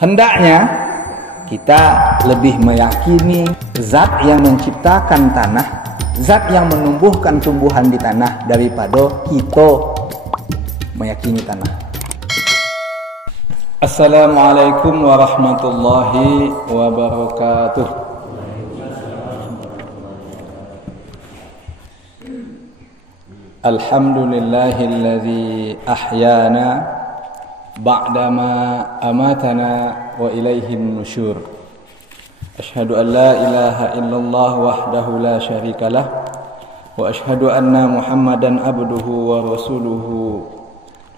Hendaknya kita lebih meyakini zat yang menciptakan tanah, zat yang menumbuhkan tumbuhan di tanah, daripada kita meyakini tanah. Assalamualaikum warahmatullahi wabarakatuh. Alhamdulillahilladzi ahyana ba'dama amatana wa ilaihin nusyur. Asyhadu an la ilaha illallah wahdahu la syarikalah wa asyhadu anna Muhammadan abduhu wa rasuluhu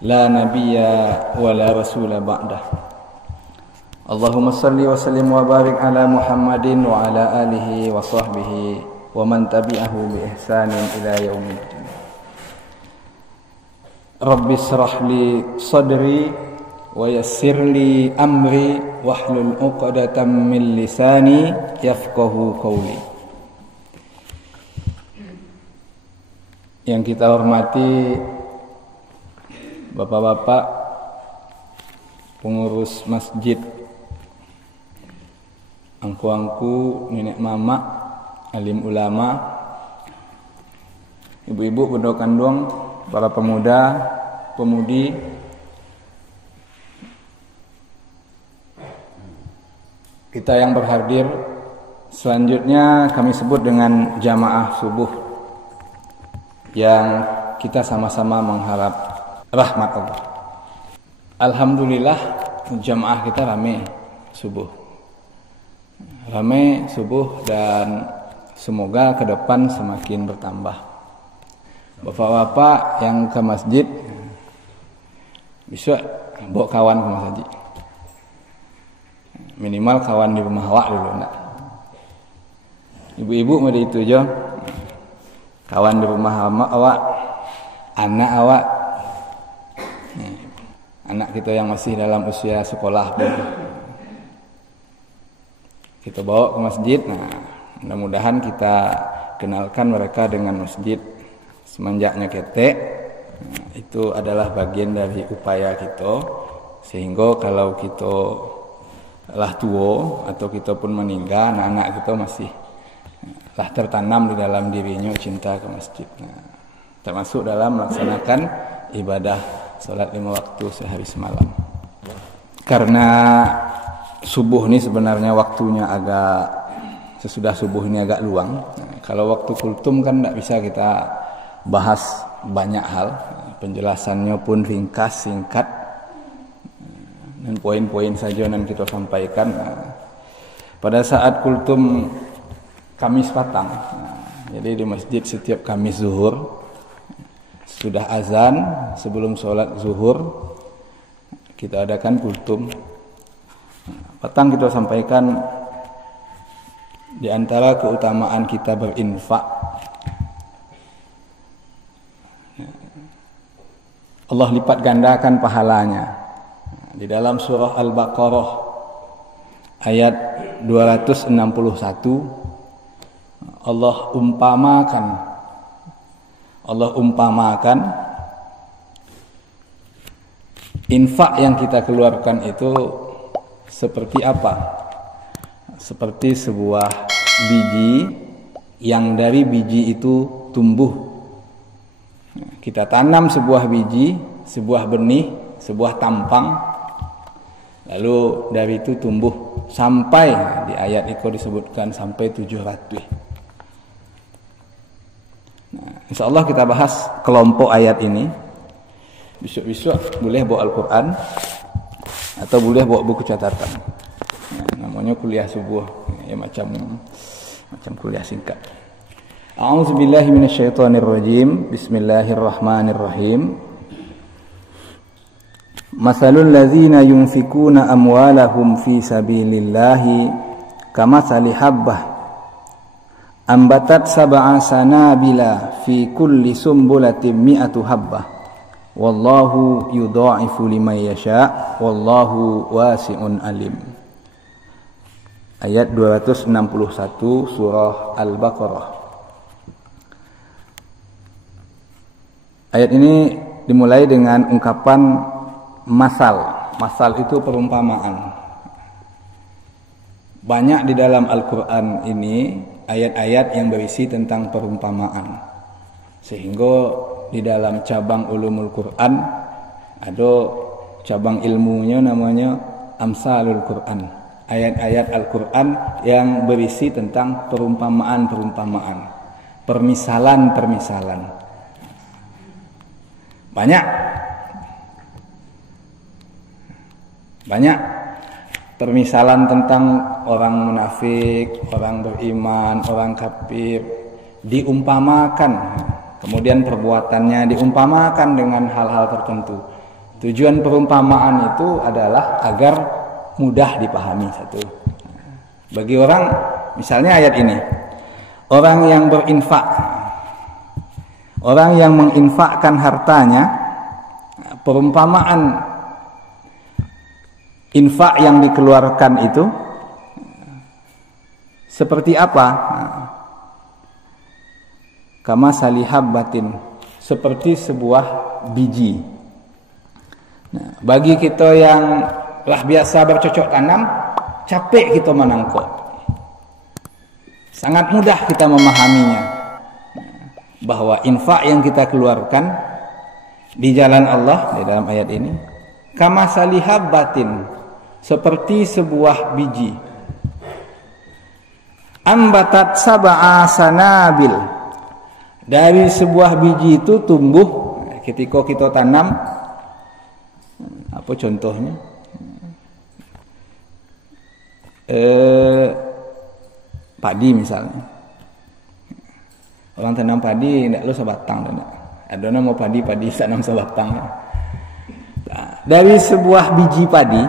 la nabiyya wa la rasula ba'dah. Allahumma salli wa sallim wa barik ala Muhammadin wa ala alihi wa sahbihi wa man tabi'ahu bi ihsanin ila yaumiddin. Rabbi shrah li sadri wa yassir li amri wahlul 'uqdatam min lisani yafqahu qawli. Yang kita hormati bapak-bapak pengurus masjid, angku-angku, nenek mama, alim ulama, ibu-ibu pondok kandung, para pemuda, pemudi, kita yang berhadir. Selanjutnya kami sebut dengan jamaah subuh yang kita sama-sama mengharap rahmat Allah. Alhamdulillah jamaah kita rame subuh, dan semoga ke depan semakin bertambah. Bapak-bapak yang ke masjid bisa bawa kawan ke masjid, minimal kawan di rumah awak dulu nak. Ibu-ibu mau itu aja, kawan di rumah awak, anak awak, anak kita yang masih dalam usia sekolah pun kita bawa ke masjid. Nah, mudah-mudahan kita kenalkan mereka dengan masjid semenjaknya ketek. Nah, itu adalah bagian dari upaya kita, sehingga kalau kita lah tua atau kita pun meninggal, anak-anak kita masih lah tertanam di dalam dirinya cinta ke masjid. Nah, termasuk dalam melaksanakan ibadah salat 5 waktu sehari semalam. Karena subuh ini sebenarnya waktunya sesudah subuh ini agak luang. Nah, kalau waktu kultum kan tidak bisa kita bahas banyak hal, penjelasannya pun ringkas, singkat, dan poin-poin saja yang kita sampaikan. Pada saat kultum Kamis Patang, jadi di masjid setiap Kamis zuhur sudah azan, sebelum sholat zuhur kita adakan kultum. Petang kita sampaikan di antara keutamaan kita berinfak, Allah lipat gandakan pahalanya. Di dalam surah Al-Baqarah ayat 261 Allah umpamakan infak yang kita keluarkan itu seperti apa? Seperti sebuah biji yang dari biji itu tumbuh. Kita tanam sebuah biji, sebuah benih, sebuah tampang, lalu dari itu tumbuh sampai, di ayat itu disebutkan sampai 700. Nah, insya Allah kita bahas kelompok ayat ini. Besok-besok boleh bawa Al-Quran atau boleh bawa buku catatan. Nah, namanya kuliah subuh, ya macam kuliah singkat. A'udzubillahi minasyaitonirrajim. Bismillahirrahmanirrahim. Matsalul ladzina yunfikuna amwalahum fi sabilillahi kamatsali habbah ambatat sab'a sanabila fi kulli sumbulatin mi'atu habbah wallahu yudha'ifu liman yasha wallahu wasi'un alim. Ayat 261 surah Al-Baqarah. Ayat ini dimulai dengan ungkapan masal. Masal itu perumpamaan. banyak di dalam Al-Quran ini ayat-ayat yang berisi tentang perumpamaan. Sehingga di dalam cabang ulumul Quran ada cabang ilmunya namanya Amsalul Quran. Ayat-ayat Al-Quran yang berisi tentang perumpamaan-perumpamaan, permisalan-permisalan. Banyak permisalan tentang orang munafik, orang beriman, orang kafir diumpamakan. Kemudian perbuatannya diumpamakan dengan hal-hal tertentu. Tujuan perumpamaan itu adalah agar mudah dipahami satu. Bagi orang, misalnya ayat ini, orang yang berinfak, orang yang menginfakkan hartanya, perumpamaan infak yang dikeluarkan itu seperti apa? Kama salihabbatin, seperti sebuah biji. Nah, bagi kita yang lah biasa bercocok tanam, capek kita menangkap. Sangat mudah kita memahaminya. Bahwa infak yang kita keluarkan di jalan Allah di dalam ayat ini, kama salihabbatin, seperti sebuah biji. Ambatat sab'a sanabil, dari sebuah biji itu tumbuh ketika kita tanam. Apa contohnya? Padi misalnya. Orang tanam padi tidak lo sebatang, tidak. Ada nama padi tanam sebatang. Nah, dari sebuah biji padi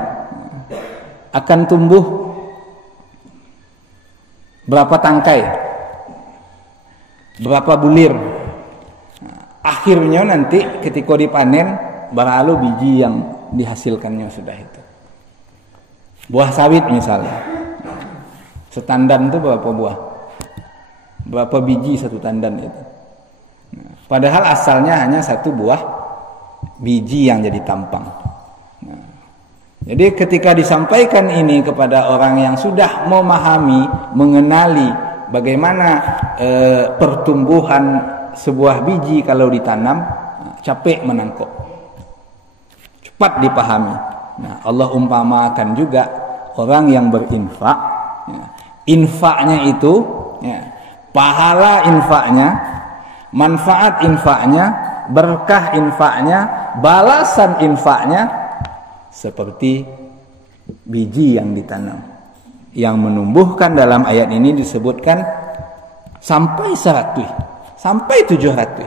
akan tumbuh berapa tangkai, berapa bulir. Akhirnya nanti ketika dipanen, baru biji yang dihasilkannya sudah itu. Buah sawit misalnya, setandan itu berapa buah? Berapa biji satu tandan itu? Padahal asalnya hanya satu buah biji yang jadi tampang. Jadi ketika disampaikan ini kepada orang yang sudah memahami, mengenali bagaimana pertumbuhan sebuah biji kalau ditanam, capek menangkap, cepat dipahami. Nah, Allah umpamakan juga orang yang berinfak, infaknya itu, pahala infaknya, manfaat infaknya, berkah infaknya, balasan infaknya seperti biji yang ditanam, yang menumbuhkan. Dalam ayat ini disebutkan sampai 100, sampai 700.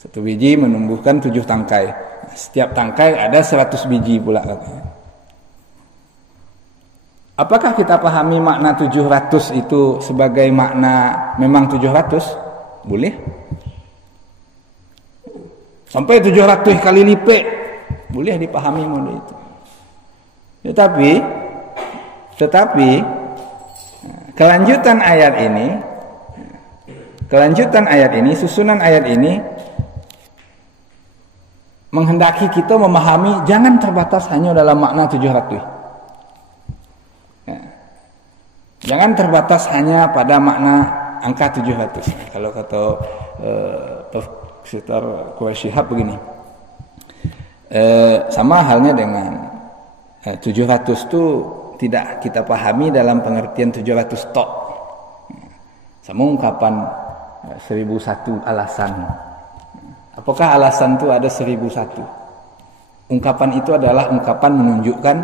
Satu biji menumbuhkan 7 tangkai. Setiap tangkai ada 100 biji pula. Apakah kita pahami makna 700 itu sebagai makna memang 700? Boleh. Sampai 700 kali lipat boleh dipahami model itu. Tetapi kelanjutan ayat ini, susunan ayat ini menghendaki kita memahami jangan terbatas hanya dalam makna 700. Jangan terbatas hanya pada makna angka 700. Kalau kata Profesor Quraish Shihab begini, sama halnya dengan 700 itu tidak kita pahami dalam pengertian 700 tok. Sama ungkapan 1001 alasan. Apakah alasan itu ada 1001? Ungkapan itu adalah ungkapan menunjukkan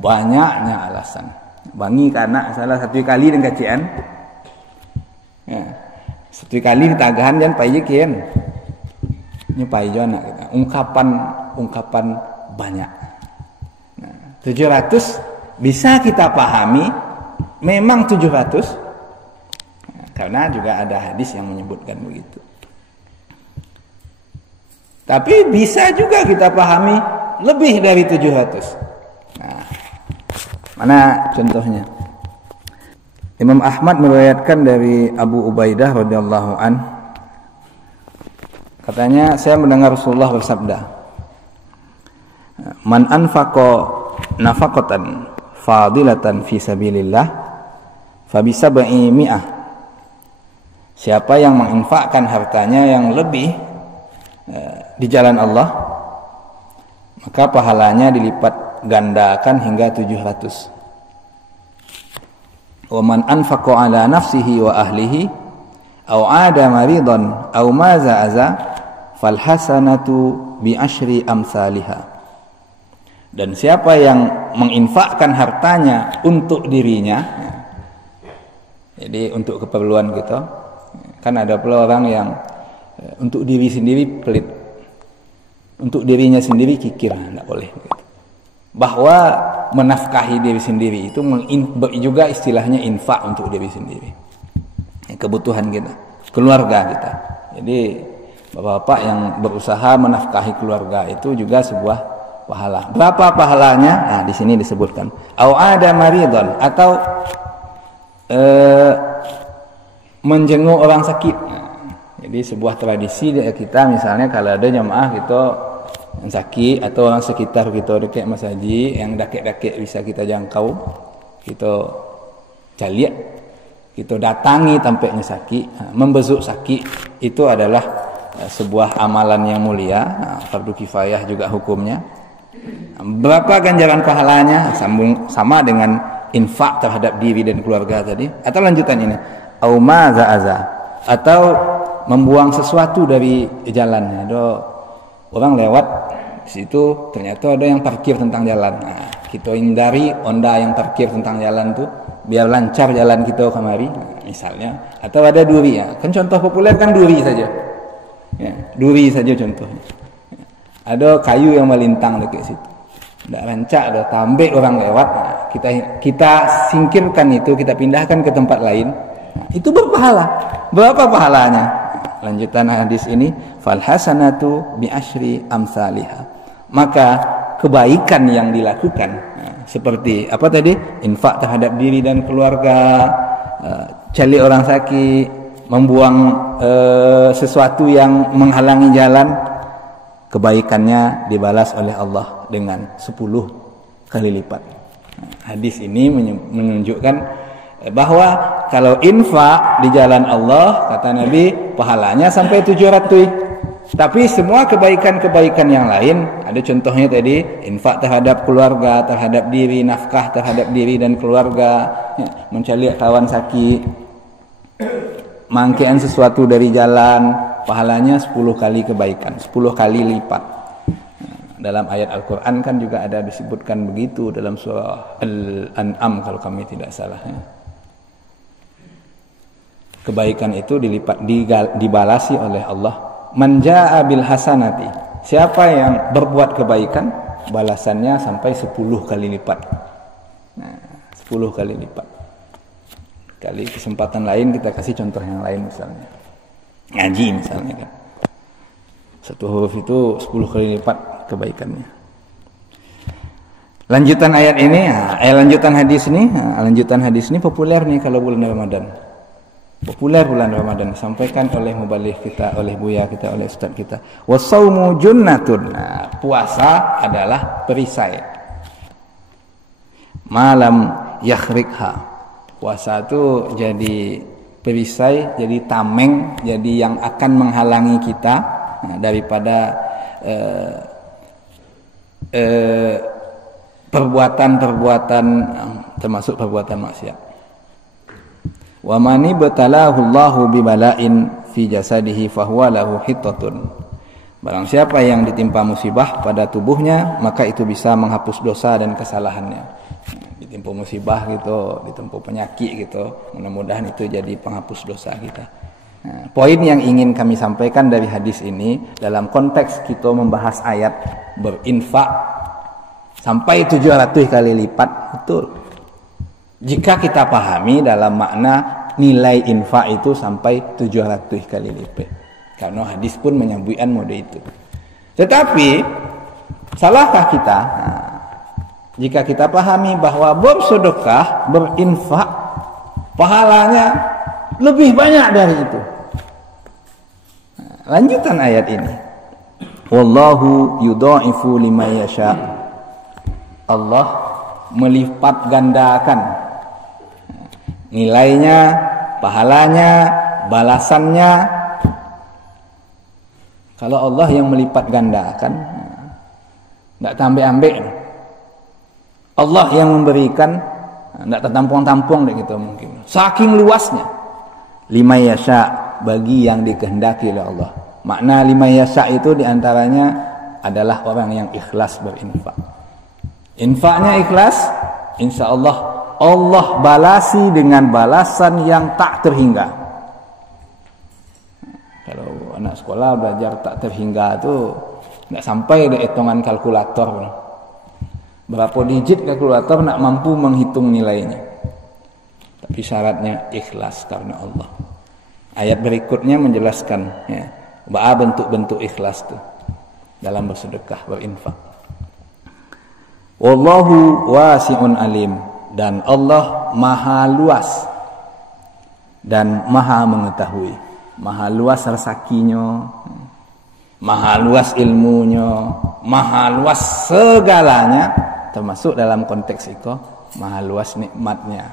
banyaknya alasan. Bangi karena salah satu kali dengan kacian. Satu kali ditagahan dan pai kian. Ini pai jona kita. Ungkapan banyak. 700 bisa kita pahami memang 700. Karena juga ada hadis yang menyebutkan begitu. Tapi bisa juga kita pahami lebih dari 700. Nah, mana contohnya? Imam Ahmad meriwayatkan dari Abu Ubaidah radhiyallahu an, katanya saya mendengar Rasulullah bersabda, "Man anfaqa nafaqatan fadilatan fi sabilillah fabisab'i mi'ah. Siapa yang menginfakkan hartanya yang lebih di jalan Allah, maka pahalanya dilipat gandakan hingga 700. Wa man anfaqa ala nafsihi wa ahlihi aw 'ada maridan aw maza aza fal hasanatu bi asyri amsalihha. Dan siapa yang menginfakkan hartanya untuk dirinya, jadi untuk keperluan kita, kan ada pula orang yang untuk diri sendiri pelit, untuk dirinya sendiri kikir, tidak boleh. Bahwa menafkahi diri sendiri itu juga istilahnya infak untuk diri sendiri, kebutuhan kita, keluarga kita. Jadi bapak-bapak yang berusaha menafkahi keluarga itu juga sebuah pahala. Berapa pahalanya? Nah, di sini disebutkan. Au ada maridon, atau menjenguk orang sakit. Nah, jadi sebuah tradisi kita, misalnya kalau ada jamaah kita yang sakit atau orang sekitar kita dekat masjid yang dekat-dekat bisa kita jangkau, kita caliak, kita datangi tampaknya sakit, membesuk sakit, itu adalah sebuah amalan yang mulia, fardu kifayah juga hukumnya. Berapa ganjaran pahalanya? Sama dengan infak terhadap diri dan keluarga tadi. Atau lanjutan ini, au maza'aza, atau membuang sesuatu dari jalannya. Ada orang lewat situ, ternyata ada yang parkir tentang jalan. Nah, kita hindari onda yang parkir tentang jalan tuh, biar lancar jalan kita kemari, misalnya. Atau ada duri, ya. Kan contoh populer kan duri saja. Ya, duri saja contohnya. Ada kayu yang melintang dekat situ, tidak rancak, ada tambik orang lewat, nah, kita singkirkan itu, kita pindahkan ke tempat lain, nah, itu berpahala. Berapa pahalanya? Lanjutan hadis ini, fal hasanatu bi asyri amsalihha. Maka kebaikan yang dilakukan, nah, seperti apa tadi? Infak terhadap diri dan keluarga, cari orang sakit, membuang sesuatu yang menghalangi jalan, kebaikannya dibalas oleh Allah dengan 10 kali lipat. Hadis ini menunjukkan bahwa kalau infak di jalan Allah, kata Nabi, pahalanya sampai 700. Tapi semua kebaikan-kebaikan yang lain, ada contohnya tadi, infak terhadap keluarga, terhadap diri, nafkah terhadap diri dan keluarga, mencari kawan sakit, mangkian sesuatu dari jalan, pahalanya 10 kali kebaikan, 10 kali lipat. Dalam ayat Al-Quran kan juga ada disebutkan begitu dalam surah Al-An'am kalau kami tidak salah. Kebaikan itu dibalasi oleh Allah. Man jaa bil hasanati, siapa yang berbuat kebaikan, balasannya sampai 10 kali lipat. Nah, 10 kali lipat. Kali kesempatan lain kita kasih contoh yang lain, misalnya ngaji misalnya kan, satu huruf itu 10 kali lipat kebaikannya. Lanjutan ayat ini, lanjutan hadis ini populer nih kalau bulan Ramadan. Populer bulan Ramadan, disampaikan oleh mubaligh kita, oleh buya kita, oleh ustaz kita. Wasaumu junnatun. Nah, puasa adalah perisai. Malam yakhrikha. Puasa itu jadi perisai, jadi tameng, jadi yang akan menghalangi kita daripada perbuatan-perbuatan termasuk perbuatan maksiat. Wa mani batalahu Allahu bibalain fi jasadihi fahuwa lahu hittatun. Barang siapa yang ditimpa musibah pada tubuhnya, maka itu bisa menghapus dosa dan kesalahannya. Ditimpa musibah gitu, ditimpa penyakit gitu, mudah-mudahan itu jadi penghapus dosa kita. Nah, poin yang ingin kami sampaikan dari hadis ini dalam konteks kita membahas ayat berinfak sampai 700 kali lipat, betul. Jika kita pahami dalam makna nilai infak itu sampai 700 kali lipat. Karena hadis pun menyebutkan mode itu. Tetapi salahkah kita? Nah, jika kita pahami bahwa bersedekah, berinfak, pahalanya lebih banyak dari itu. Nah, lanjutan ayat ini. Wallahu yudha'ifu liman yasha. Allah melipat gandakan nilainya, pahalanya, balasannya. Kalau Allah yang melipat gandakan, tidak tambah-ambek. Allah yang memberikan, tidak tertampung-tampung gitu mungkin. Saking luasnya. Lima yasha, bagi yang dikehendaki oleh Allah. Makna lima yasha itu diantaranya adalah orang yang ikhlas berinfak. Infaknya ikhlas, insya Allah Allah balasi dengan balasan yang tak terhingga. Kalau anak sekolah belajar tak terhingga itu tidak sampai di hitungan kalkulator. Berapa digit kalkulator nak mampu menghitung nilainya. Tapi syaratnya ikhlas karena Allah. Ayat berikutnya menjelaskan ya, bahwa bentuk-bentuk ikhlas itu dalam bersedekah, berinfak. Wallahu wasi'un alim, dan Allah maha luas dan maha mengetahui. Maha luas rezekinya, maha luas ilmunya, maha luas segalanya, termasuk dalam konteks itu maha luas nikmatnya.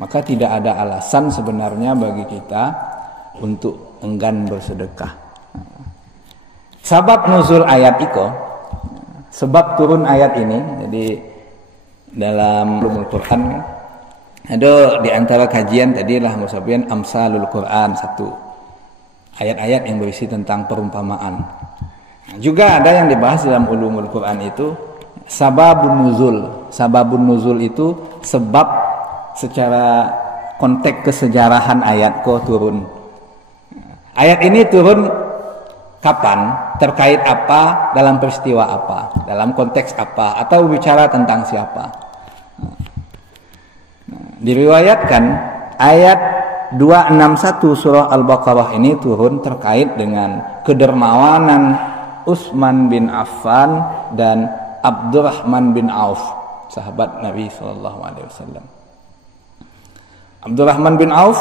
Maka tidak ada alasan sebenarnya bagi kita untuk enggan bersedekah. Sebab nuzul ayat itu, sebab turun ayat ini, jadi dalam ulumul Quran ada di antara kajian tadi lah musabian amsalul Quran, satu ayat-ayat yang berisi tentang perumpamaan. Juga ada yang dibahas dalam ulumul Quran itu sababun nuzul. Sababun nuzul itu sebab secara konteks kesejarahan ayat kok turun. Ayat ini turun kapan, terkait apa, dalam peristiwa apa, dalam konteks apa, atau bicara tentang siapa. Diriwayatkan ayat 261 surah Al-Baqarah ini turun terkait dengan kedermawanan Utsman bin Affan dan Abdurrahman bin Auf, sahabat Nabi SAW. Abdurrahman bin Auf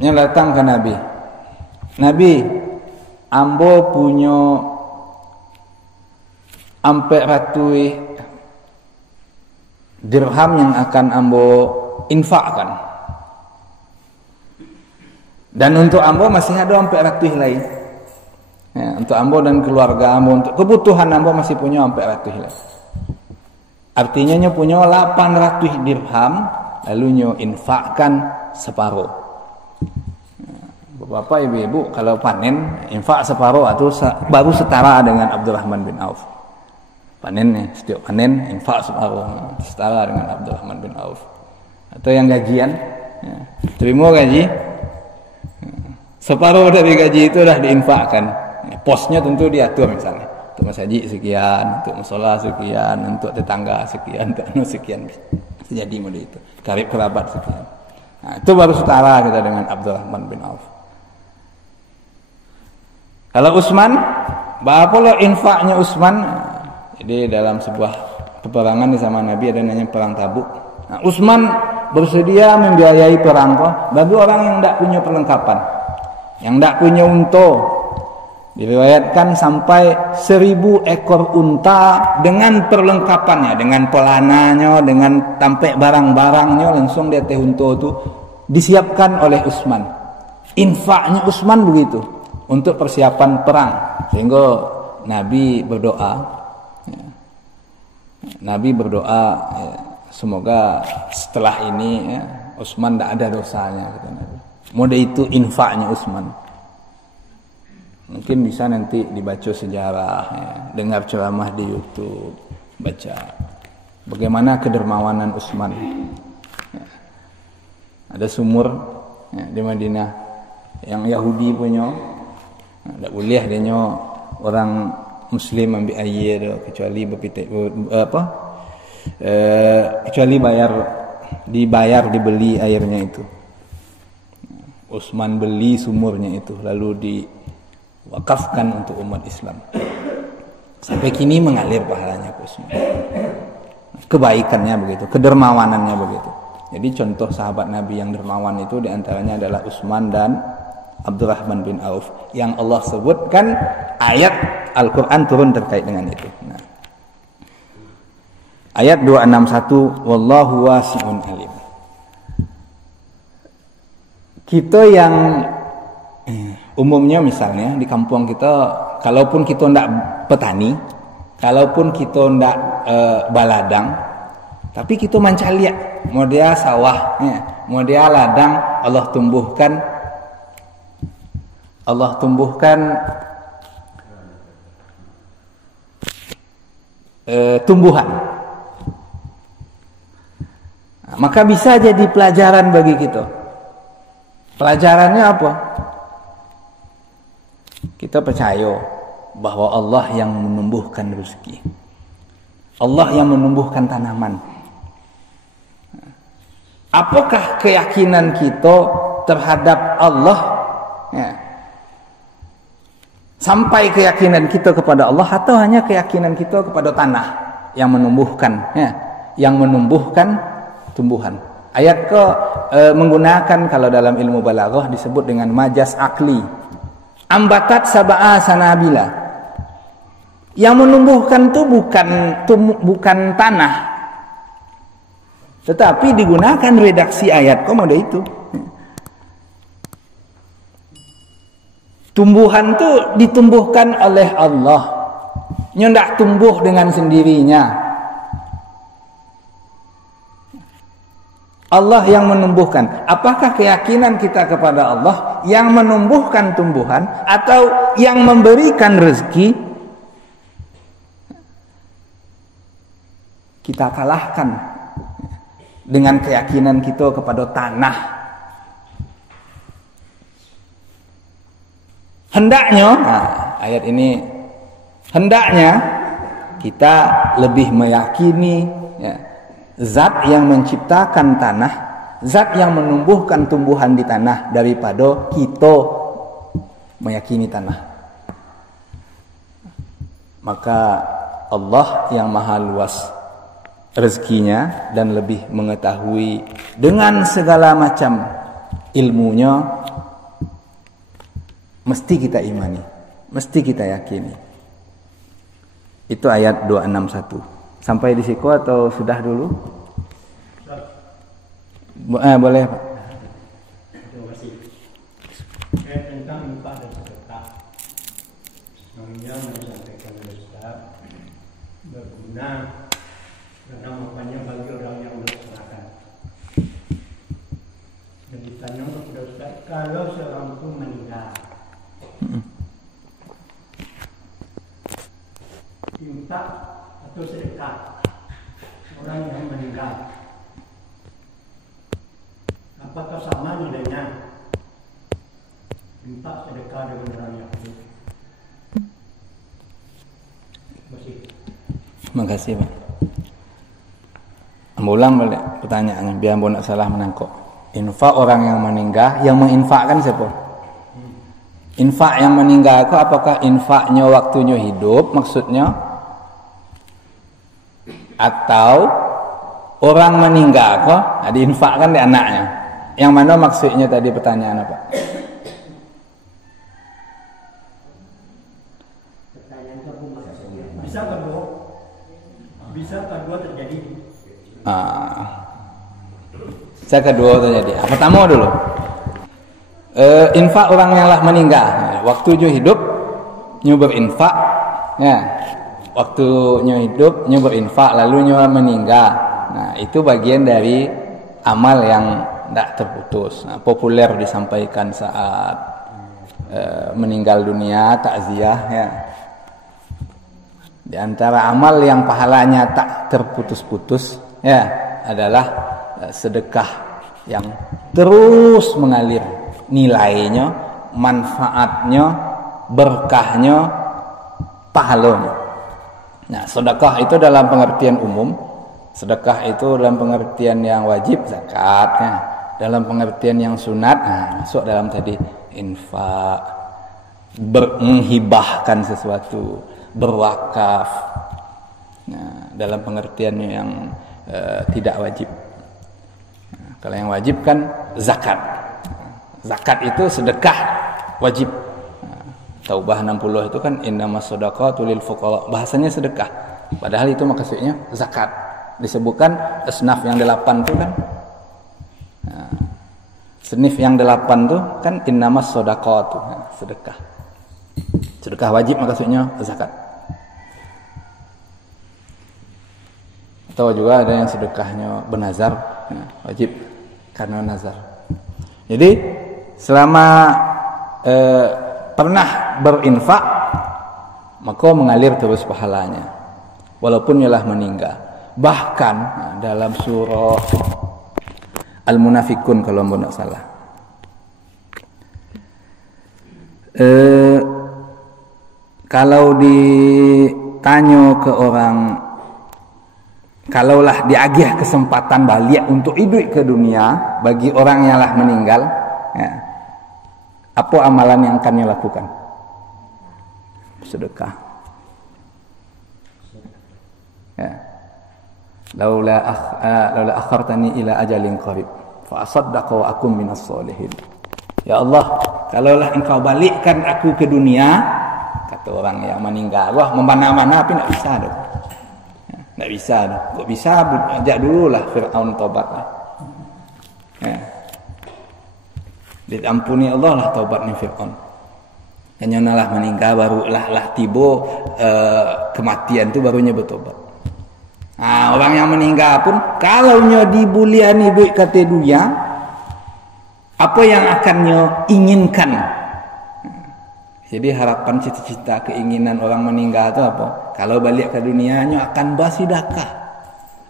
yang datang ke Nabi. Nabi, ambo punya ampe ratui dirham yang akan ambo infakkan. Dan untuk ambo masih ada ampe ratui lain. Ya, untuk ambo dan keluarga ambo, untuk kebutuhan ambo masih punya ampe ratui lain. Artinya nyo punya 800 dirham, lalu nyo infakkan separuh. Bapak ibu-ibu kalau panen infak separuh atau baru setara dengan Abdurrahman bin Auf. Panennya setiap panen infak separuh setara dengan Abdurrahman bin Auf. Atau yang gajian ya, terima gaji separuh dari gaji itu dah diinfakkan. Ya, posnya tentu diatur misalnya untuk masjid sekian, untuk musola sekian, untuk tetangga sekian, untuk sekian. Jadi model itu karib kerabat sekian. Nah, itu baru setara kita dengan Abdurrahman bin Auf. Kalau Utsman, berapa lo infaknya Utsman? Jadi dalam sebuah peperangan di zaman Nabi ada namanya perang Tabuk. Nah, Utsman bersedia membiayai perang bagi orang yang tidak punya perlengkapan, yang tidak punya unta. Diriwayatkan sampai 1000 ekor unta dengan perlengkapannya, dengan pelananya, dengan tampek barang-barangnya, langsung di atas unta itu disiapkan oleh Utsman. Infaknya Utsman begitu untuk persiapan perang, sehingga Nabi berdoa ya. Nabi berdoa ya, semoga setelah ini ya, Utsman tidak ada dosanya, kata Nabi. Mode itu infaknya Utsman. Mungkin bisa nanti dibaca sejarah ya, dengar ceramah di YouTube, baca bagaimana kedermawanan Utsman ya. Ada sumur ya, di Madinah yang Yahudi punya. Tak boleh adanya orang Muslim ambil air kecuali kecuali dibayar dibeli airnya itu. Utsman beli sumurnya itu lalu diwakafkan untuk umat Islam. Sampai kini mengalir pahalanya ke Utsman. Kebaikannya begitu, kedermawanannya begitu. Jadi contoh sahabat Nabi yang dermawan itu diantaranya adalah Utsman dan Abdurrahman bin Auf yang Allah sebutkan ayat Al-Quran turun terkait dengan itu. Nah. Ayat 261, wallahu wasi'un alim. Kita yang umumnya misalnya di kampung kita, kalaupun kita ndak petani, kalaupun kita ndak baladang, tapi kita mancaliak, mau dia sawah, mau dia ladang, Allah tumbuhkan tumbuhan. Nah, maka bisa jadi pelajaran bagi kita. Pelajarannya apa? Kita percaya bahwa Allah yang menumbuhkan rezeki, Allah yang menumbuhkan tanaman. Apakah keyakinan kita terhadap Allah? Ya. Sampai keyakinan kita kepada Allah, atau hanya keyakinan kita kepada tanah yang menumbuhkan, ya, yang menumbuhkan tumbuhan. Ayat ke menggunakan, kalau dalam ilmu balaghah disebut dengan majaz akli. Ambatat sab'a sanabila. Yang menumbuhkan itu bukan tanah, tetapi digunakan redaksi ayat komodo itu. Tumbuhan itu ditumbuhkan oleh Allah. Nyendak tumbuh dengan sendirinya. Allah yang menumbuhkan. Apakah keyakinan kita kepada Allah yang menumbuhkan tumbuhan atau yang memberikan rezeki? Kita kalahkan dengan keyakinan kita kepada tanah. Hendaknya, ayat ini, hendaknya kita lebih meyakini, ya, zat yang menciptakan tanah, zat yang menumbuhkan tumbuhan di tanah, daripada kita meyakini tanah. Maka Allah yang maha luas rezekinya dan lebih mengetahui dengan segala macam ilmunya, mesti kita imani, mesti kita yakini. Itu ayat 261. Sampai di siku atau sudah dulu? Boleh, Pak. Terima kasih. Tentang infak dan sedekah, yang disampaikan oleh Ustaz berguna karena makanya bagi orang yang melaksanakan. Dan ditanya kepada Ustaz, kalau seorang itu meninggal, infak atau sedekah orang yang meninggal, apakah sama nilainya infak sedekah dengan orang yang hidup? Terima kasih, Pak. Ulang balik pertanyaannya biar tidak salah menangkap. Infak orang yang meninggal, yang menginfakkan siapa? Infak yang meninggal itu apakah infaknya waktunya hidup maksudnya, atau orang meninggal kok diinfakkan di anaknya? Yang mana maksudnya tadi pertanyaan apa? Bisa kedua terjadi. Saya kedua terjadi. Pertama dulu, infak orang yang lah meninggal, waktunya hidup nyoba infak, ya. Waktunya hidup nyoba infak, lalu nyoba meninggal. Nah, itu bagian dari amal yang tidak terputus. Nah, populer disampaikan saat meninggal dunia, takziah, ya. Di antara amal yang pahalanya tak terputus-putus, ya, adalah sedekah yang terus mengalir, nilainya, manfaatnya, berkahnya, pahalanya. Nah, sedekah itu dalam pengertian umum, sedekah itu dalam pengertian yang wajib, zakat, ya. Dalam pengertian yang sunat, masuk dalam tadi infak, menghibahkan sesuatu, berwakaf. Nah, dalam pengertiannya yang tidak wajib. Nah, kalau yang wajib kan zakat. Zakat itu sedekah wajib. Nah, Taubah 60 itu kan innamas shadaqatu lil fuqara. Bahasanya sedekah. Padahal itu maksudnya zakat. Disebutkan asnaf yang 8 itu kan. Nah, senif yang 8 tuh kan innamas shadaqatu, sedekah. Sedekah wajib maksudnya zakat. Atau juga ada yang sedekahnya bernazar, wajib karena nazar. Jadi selama pernah berinfak, maka mengalir terus pahalanya, walaupun ialah meninggal. Bahkan dalam surah Al-Munafikun kalau tidak salah, kalau ditanya ke orang, kalaulah diagih kesempatan balik untuk hidup ke dunia bagi orang yang lah meninggal, ya, apa amalan yang akan dilakukan? Sedekah. Ya. Laula akhartani ila ajalin qarib fa asaddaqa wa akum minas solihin. Ya Allah, kalaulah engkau balikkan aku ke dunia, kata orang yang meninggal, wah memana-mana tapi enggak bisa dah. Enggak bisa dah. Kok bisa ajak dululah Firaun tobat lah. Ya. Diampuni Allah lah taubatnya Firaun. Hanya lah meninggal barulah tiba kematian tu barunya bertobat. Nah, orang yang meninggal pun kalau nyo dibuliani duit kata dunia, apa yang akan nyo inginkan? Jadi harapan, cita-cita, keinginan orang meninggal itu apa? Kalau balik ke dunia nyo akan bersedekah,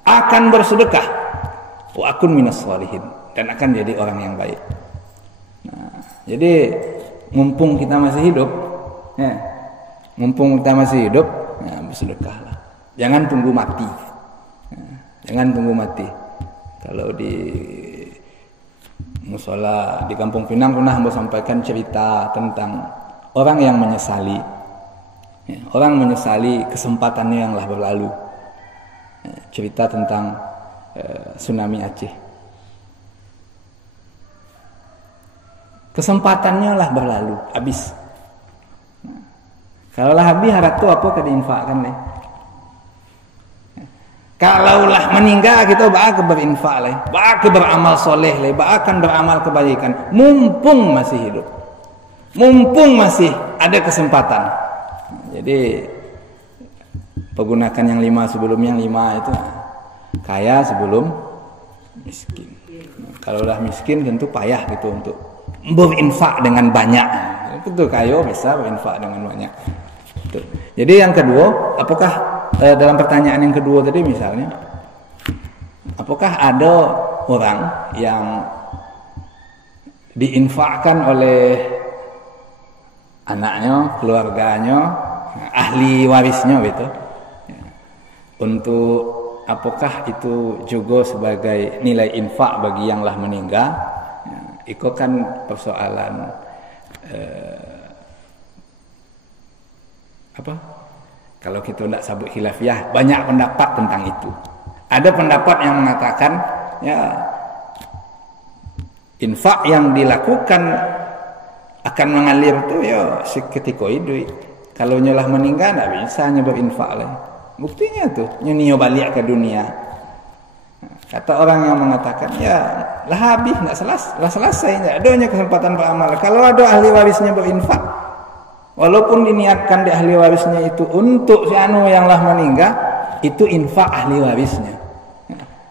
akan bersedekah, wa akun minas sholihin, dan akan jadi orang yang baik. Nah, jadi mumpung kita masih hidup, ya, ya, bersedekahlah. Jangan tunggu mati. Jangan tunggu mati. Kalau di musola di Kampung Pinang pernah hamba sampaikan cerita tentang orang yang menyesali, ya, orang menyesali kesempatannya yang lah berlalu. Ya, cerita tentang tsunami Aceh. Kesempatannya lah berlalu, habis. Nah, kalau lah habis harap tu apa ke diinfakkan deh. Kalaulah meninggal kita bakal berinfak leh, bakal beramal soleh leh, bakal beramal kebaikan. Mumpung masih hidup, mumpung masih ada kesempatan. Jadi pergunakan yang 5 sebelum yang 5 itu, kaya sebelum miskin. Kalaulah miskin tentu payah gitu untuk berinfak dengan banyak. Itu kaya bisa berinfak dengan banyak. Gitu. Jadi yang kedua, apakah dalam pertanyaan yang kedua tadi misalnya, apakah ada orang yang diinfakkan oleh anaknya, keluarganya, ahli warisnya gitu, untuk apakah itu juga sebagai nilai infak bagi yang lah meninggal? Itu kan persoalan kalau kita tidak sabut khilafiyah, banyak pendapat tentang itu. Ada pendapat yang mengatakan, ya, infak yang dilakukan akan mengalir tu ya seketika hidup. Kalau nyolah meninggal tidak bisa nyoba infak lagi. Buktinya tu nyo balik ke dunia. Kata orang yang mengatakan, ya lah habis, tidak selesai, tidak adanya kesempatan beramal. Kalau ada ahli warisnya berinfak, walaupun diniatkan di ahli warisnya itu untuk si anu yang lah meninggal, itu infak ahli warisnya.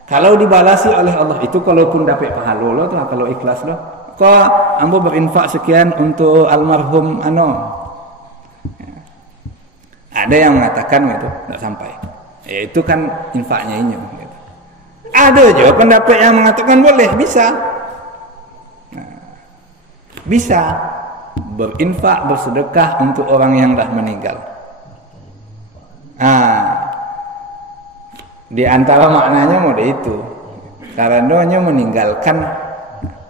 Kalau dibalasi oleh Allah, itu kalaupun dapat pahala lo tuh, kalau ikhlas lo, kok ambo berinfak sekian untuk almarhum anu. Ada yang mengatakan itu tidak sampai. Ya, itu kan infaknya ini. Gitu. Ada juga pendapat yang mengatakan boleh, bisa. Nah, bisa berinfak, bersedekah untuk orang yang dah meninggal. Di antara maknanya mode itu, karena meninggalkan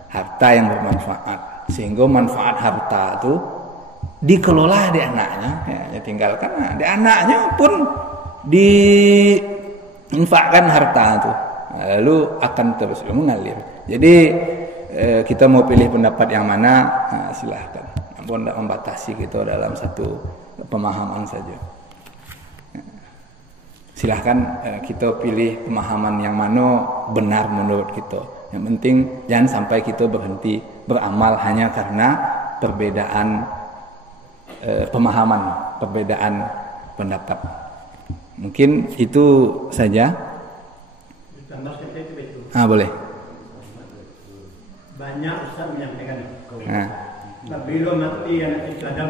harta yang bermanfaat, sehingga manfaat harta itu dikelola di anaknya, ya tinggalkan di anaknya pun diinfakkan harta itu, lalu akan terus mengalir. Jadi kita mau pilih pendapat yang mana, silahkan. Yang Bon tidak membatasi kita dalam satu pemahaman saja. Silahkan kita pilih pemahaman yang mana benar menurut kita. Yang penting jangan sampai kita berhenti beramal hanya karena perbedaan pemahaman, perbedaan pendapat. Mungkin itu saja. Boleh. Banyak Ustaz menyampaikan. Bila mati anak itu Adam,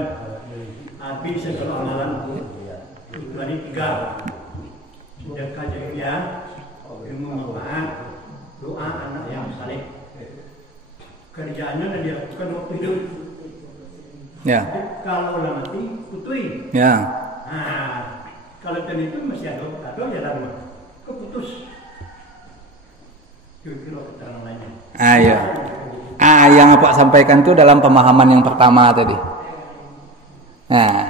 habis segala amalan. Kecuali 3. Sedekah jariah, ilmu manfaat, doa anak yang saleh. Kerjaannya dan dilakukan waktu hidup. Ya. Tapi kalau udah mati, putui. Ya. Kalau tadi itu masih ada jalan keputus. Kira-kira keterangan lainnya. Iya. Yang Bapak sampaikan itu dalam pemahaman yang pertama tadi. Nah,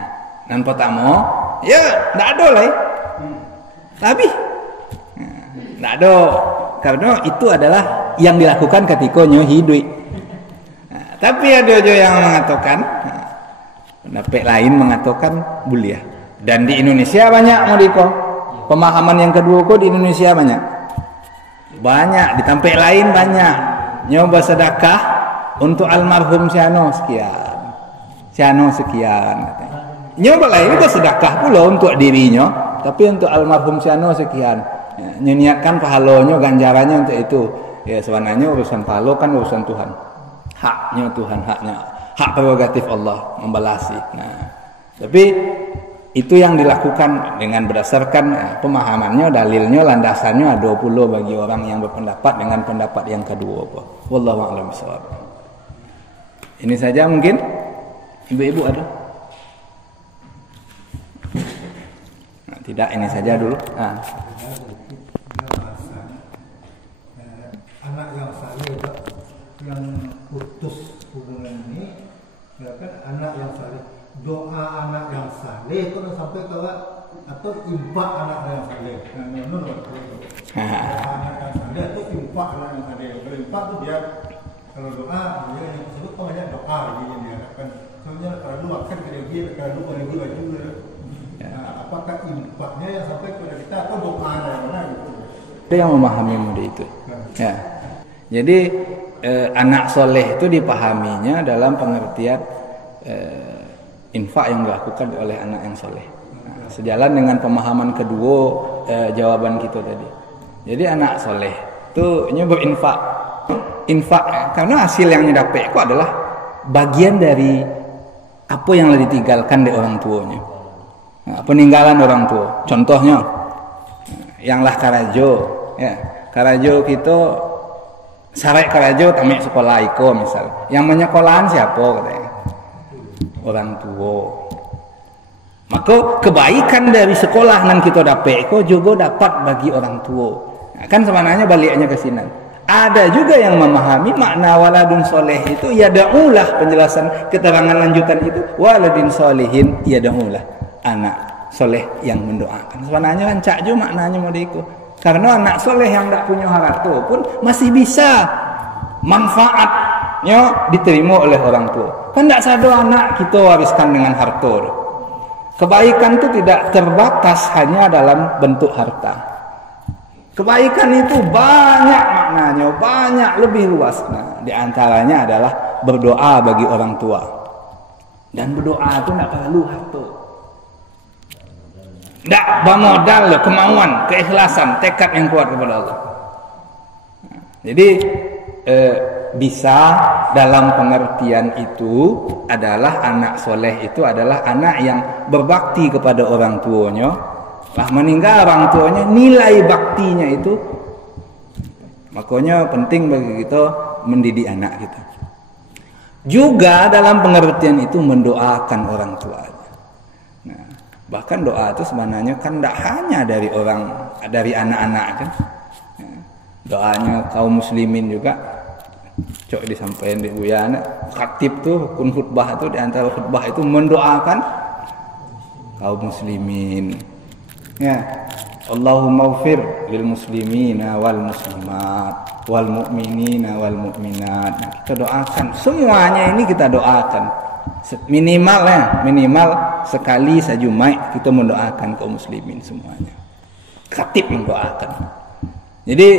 yang pertama, ya tidak ada lah. Tapi tidak ada, karena itu adalah yang dilakukan ketika hidup. Tapi ada juga yang mengatakan, pendapat lain mengatakan boleh. Dan di Indonesia banyak Modiko. Pemahaman yang kedua kok di Indonesia banyak, di tempat lain banyak. Nyoba sedekah untuk almarhum siano sekian katanya. Nyoba lain itu sedekah pula untuk dirinya, tapi untuk almarhum siano sekian. Niatkan pahalanya, ganjarannya untuk itu. Ya sebenarnya urusan pahala kan urusan Tuhan. Haknya Tuhan, hak prerogatif Allah membalasi. Nah, tapi itu yang dilakukan dengan berdasarkan pemahamannya, dalilnya, landasannya ada pula bagi orang yang berpendapat dengan pendapat yang kedua. Wallahu a'lam bishawab. Ini saja mungkin. Ibu-ibu ada? Nah, tidak, ini saja dulu. Anak yang saleh yang putus hubungan ini, ya kan, anak yang saleh, doa anak yang saleh itu sampai tahu atau infak anak yang saleh. Doa anak yang saleh itu infak anak yang saleh. Kalau infak itu dia, kalau doa dia yang disebut namanya doa, dia kan. Soalnya kalau makan dia kalau bagi baju. Apakah infaknya yang sampai kepada kita atau doa yang mana gitu? Ada yang memahami mode itu. Ya. Jadi anak soleh itu dipahaminya dalam pengertian infak yang dilakukan oleh anak yang soleh. Nah, sejalan dengan pemahaman kedua jawaban kita tadi. Jadi anak soleh itu berinfak, karena hasil yang didapat itu adalah bagian dari apa yang telah ditinggalkan dari orang tuanya. Nah, peninggalan orang tua. Contohnya, yang lah karajo, ya karajo kita. Sarai karajo tamek sekolah iko misal. Yang menyekolahan siapa katanya? Orang tua. Maka kebaikan dari sekolah yang kita dapat iko juga dapat bagi orang tua. Nah, kan sebenarnya baliknya ke sini. Ada juga yang memahami makna waladun soleh itu yada'ulah, penjelasan keterangan lanjutan itu waladun solehin yada'ulah, anak soleh yang mendoakan. Sebenarnya kan cak juga maknanya mau diikut. Karena anak soleh yang tidak punya harta pun masih bisa manfaatnya diterima oleh orang tua. Kan tidak sadar anak kita wariskan dengan harta. Kebaikan itu tidak terbatas hanya dalam bentuk harta. Kebaikan itu banyak maknanya, banyak lebih luas. Nah, di antaranya adalah berdoa bagi orang tua. Dan berdoa itu tidak perlu harta. Tidak bermodal kemauan, keikhlasan, tekad yang kuat kepada Allah. Jadi bisa dalam pengertian itu adalah anak soleh itu adalah anak yang berbakti kepada orang tuanya. Lah meninggal orang tuanya, nilai baktinya itu, makanya penting bagi kita mendidik anak kita. Juga dalam pengertian itu mendoakan orang tua. Nah, bahkan doa itu sebenarnya kan tidak hanya dari anak-anak kan. Doanya kaum muslimin juga. Cok disampaikan di Buya, khatib tuh kun khutbah itu, di antara khutbah itu mendoakan kaum muslimin. Ya. Allahumma ighfir lil muslimina wal muslimat wal mu'minina wal mu'minat. Nah, kita doakan semuanya ini, kita doakan minimal sekali sajumai kita mendoakan kaum muslimin semuanya. Khatib mendoakan. Jadi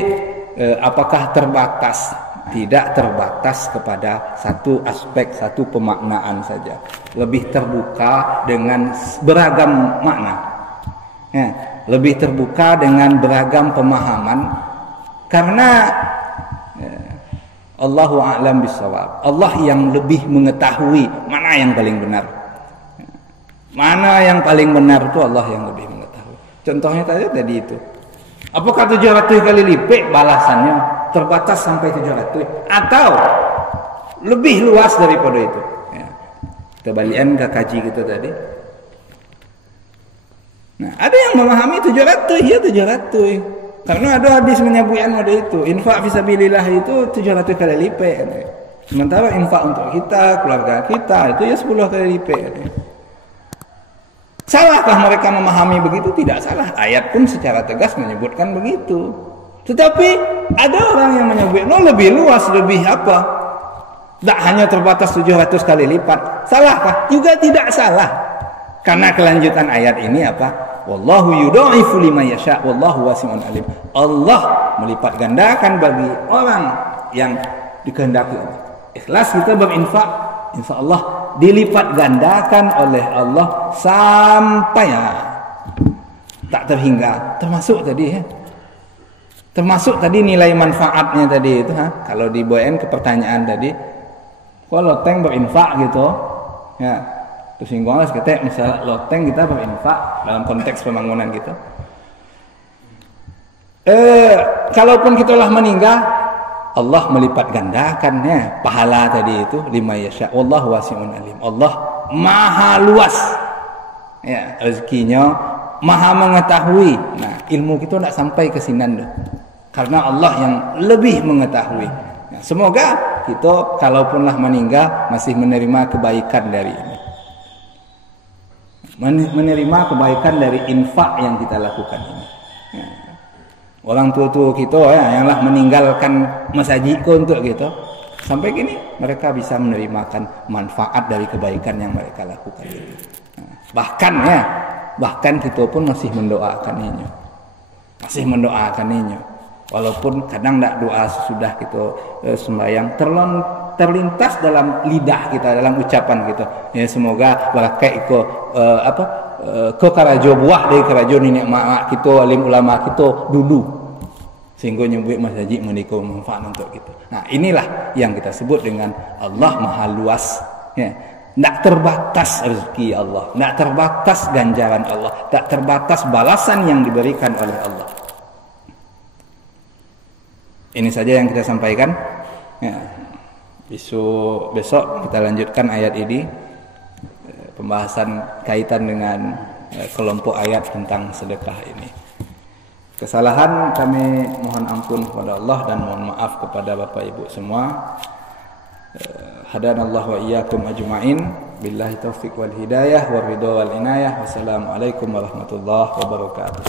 apakah terbatas? Tidak terbatas kepada satu aspek, satu pemaknaan saja. Lebih terbuka dengan beragam makna. Ya, lebih terbuka dengan beragam pemahaman, karena Allahu a'lam bishawab. Allah yang lebih mengetahui mana yang paling benar. Mana yang paling benar itu Allah yang lebih mengetahui. Contohnya tadi itu. Apakah 700 kali lipat balasannya terbatas sampai 700 atau lebih luas daripada itu? Ya. Kita balikan ke kaji kita tadi. Nah, ada yang memahami 700, ya 700. Karena ada hadis menyebutkan pada itu, infak fisabilillah itu 700 kali lipat. Sementara infak untuk kita, keluarga kita itu ya 10 kali lipat. Salahkah mereka memahami begitu? Tidak salah. Ayat pun secara tegas menyebutkan begitu. Tetapi ada orang yang menyebut lebih luas, lebih apa? Tak hanya terbatas 700 kali lipat. Salahkah? Juga tidak salah. Karena kelanjutan ayat ini apa? Wallahu yudha'ifu liman yasha' wallahu wasi'un alim. Allah melipat gandakan bagi orang yang dikehendaki. Ikhlas kita berinfak, insyaallah dilipat gandakan oleh Allah sampai tak terhingga. Termasuk tadi ya. Termasuk tadi nilai manfaatnya tadi itu kalau dibawain ke pertanyaan tadi, kalau loteng berinfak gitu ya, terus singgung kita misalnya loteng kita berinfak dalam konteks pembangunan gitu, kalaupun kita lah meninggal, Allah melipat gandakannya pahala tadi itu lima yasha. Wallahu wasi'un alim. Allah maha luas ya rezekinya, maha mengetahui. Nah, ilmu kita tidak sampai ke sinan dah. Karena Allah yang lebih mengetahui. Nah, semoga kita kalaupun lah meninggal masih menerima kebaikan dari ini. Menerima kebaikan dari infak yang kita lakukan ini. Ya. Orang tua-tua kita yang lah meninggalkan masjid untuk kita, sampai kini mereka bisa menerimakan manfaat dari kebaikan yang mereka lakukan ini. Nah, bahkan kita pun masih mendoakan ini. Masih mendoakan ini. Walaupun kadang tak doa sesudah kita sembahyang terlintas dalam lidah kita, dalam ucapan kita. Ya, semoga barakat iko ke karajo buah dari karajo nenek mak kita, alim ulama kita dulu, sehingga nyebut masjid menikah manfaat untuk kita. Nah, inilah yang kita sebut dengan Allah maha luas. Ya. Tak terbatas rezeki Allah, tak terbatas ganjaran Allah, tak terbatas balasan yang diberikan oleh Allah. Ini saja yang kita sampaikan. Ya. Besok kita lanjutkan ayat ini, pembahasan kaitan dengan kelompok ayat tentang sedekah ini. Kesalahan kami mohon ampun kepada Allah dan mohon maaf kepada Bapak Ibu semua. Hadanallahu wa iyyakum ajma'in. Billahi taufiq wal hidayah war ridha wal inayah. Wassalamualaikum warahmatullahi wabarakatuh.